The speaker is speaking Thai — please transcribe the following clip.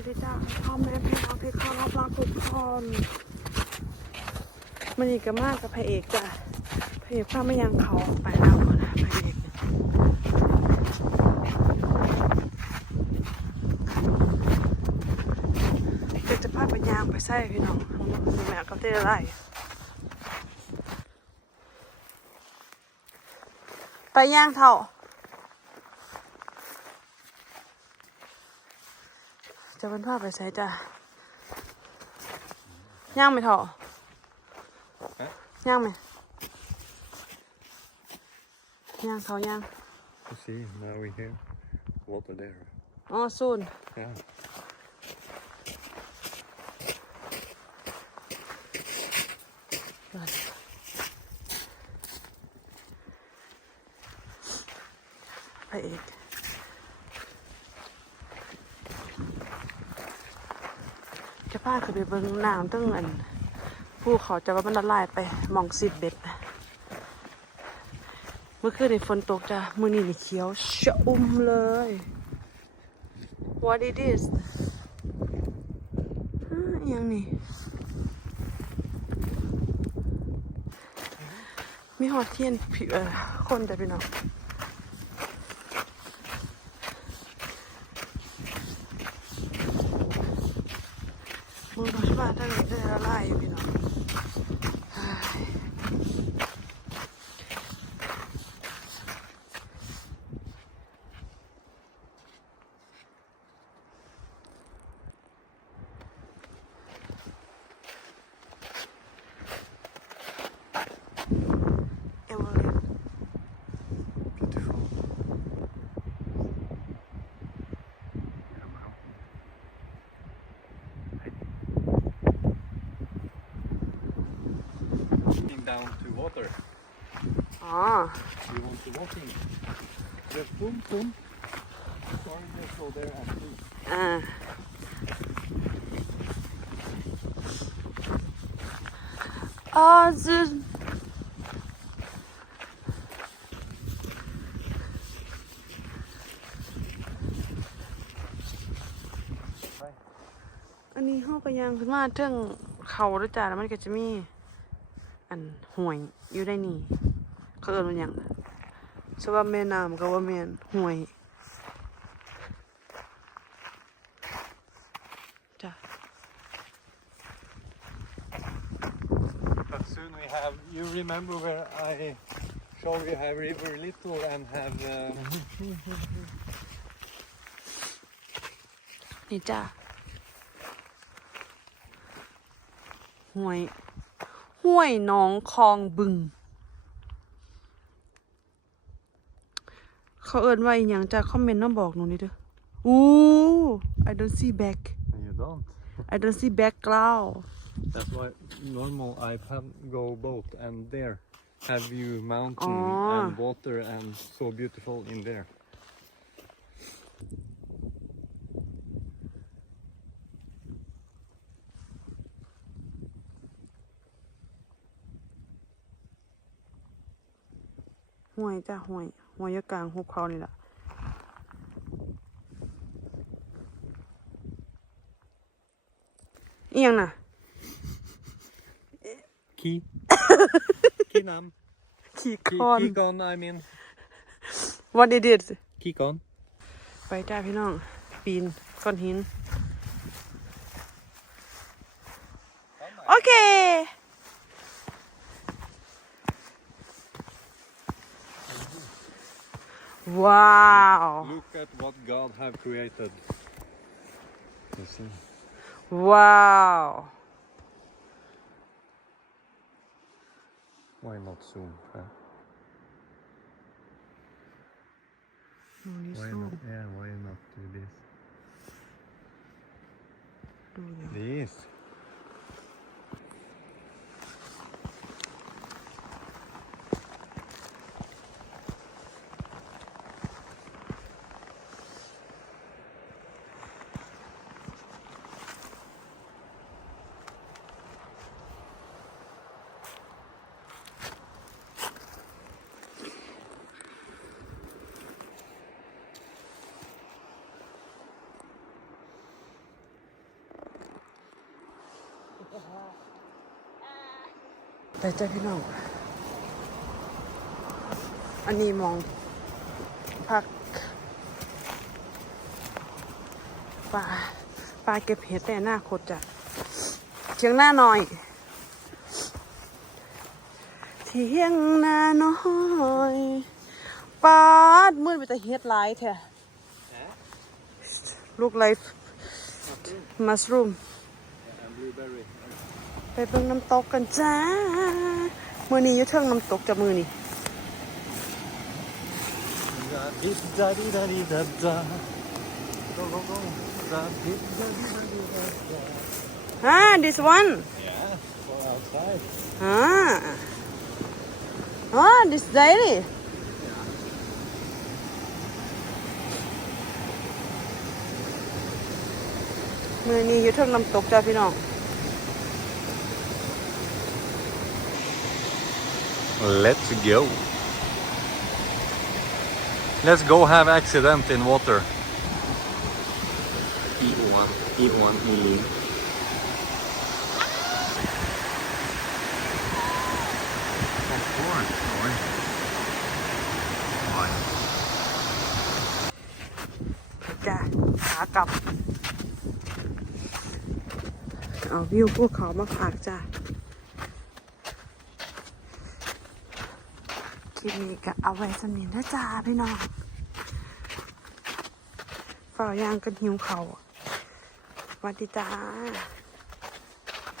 วัสดีจ้าพ่อแม่พี่น้องที่คารพรักทุกคนมันอีกมากกับพระเอกจ้ะพระเอกพาไม่ยังเขาไปแล้วนะพระเอกเดี๋ยวจะพาไปยางไปใส่พี่น้องแม่ก็เต้ไรไปย่างเท่า จะเป็นภาพไปใช้จ้ะย่างไหมเถอะฮะย่างไหมย่างเขาย่าง You see, now we hear water there. อ๋อซูน Yeah. พระเอก จะพาขึ้นไปเบิ่งน้ำตั้งอันผู้เขาจะว่ามันละลายไปมองสิบเบ็ดเมื่อคืนในฝนตกจ้ะมือนี่นี่เขียวชะอุ่มเลย What it is อิหยังนี่ มีหอดเทียนผิวคนแต่พี่น้อง มึงก็มาตั้งแต่ละลายอยู่พี่น้องเฮ้ย เอเวอเรสต์ Beautiful. Ja, wow. Walking down to water. อ๋อ You want to walking? Just boom, boom. Or just go there and do. อ่า อ๋อจะอันนี้ห้องก็ยังขึ้นมาเทิงเขาด้วยจ้าแล้วมันก็จะมี อันห่วยอยู่ได้นี่ เขาเอิ้นว่าหยังสว่าแม่น้ำก็ว่าแม่นห่วยจ้ะ But soon we have. You remember where I show you have River Little and have. Uh, นี่จ้าห้วย ห้วยหนองคลองบึง เขาเอิ้นว่าอีหยังจ้าคอมเมนต์มาบอกหนูนี่เด้ออู้ I don't see back you don't. I don't see background That's why normal I have go boat and there have you mountain Ah. and water and so beautiful in there. ห้วยจ้าห้วยห้วยอยู่กลางหุบเขานี่แหละอีหยังน่ะ Key. Key nam. ขี่ Key, คอน key gone I mean. What it is Key gone. ไปจ้าพี่น้อง ปีนก้อนหิน โอเค Wow. Look at what God have created. You see? Wow. Why not zoom? Huh? Why not? Yeah, why not do this? ไปเจ้าพี่น้อง อันนี้มองพักป่าป่าเก็บเห็ดในอนาคตจ้ะเชียงหน้าหน่อยเที่ยงนาน้อยปาดมืดไปแต่เฮ็ดหลายแท้ลูกไลฟ์มัสรูม And blueberry. ไปเบิ่งน้ำตกกันจ้า มือนี้ยุเชิงน้ำตกจะมือนี่ฮะ this one ฮะาฮ่ this dairy yeah. มือนี้ยุเชิงน้ำตกจ้าพี่น้อง Let's go. Let's go have accident in water. Eat one, eat one, eat. Popcorn. Oj. Oj. จ้ะขากลับ เอาวิวพวกเขามาฝากจ้ะ ลิปนี้ก็เอาไว้สำนินนะจ้าพี่น้องฝ่ายางกันหิวเขาวัสดีจ้า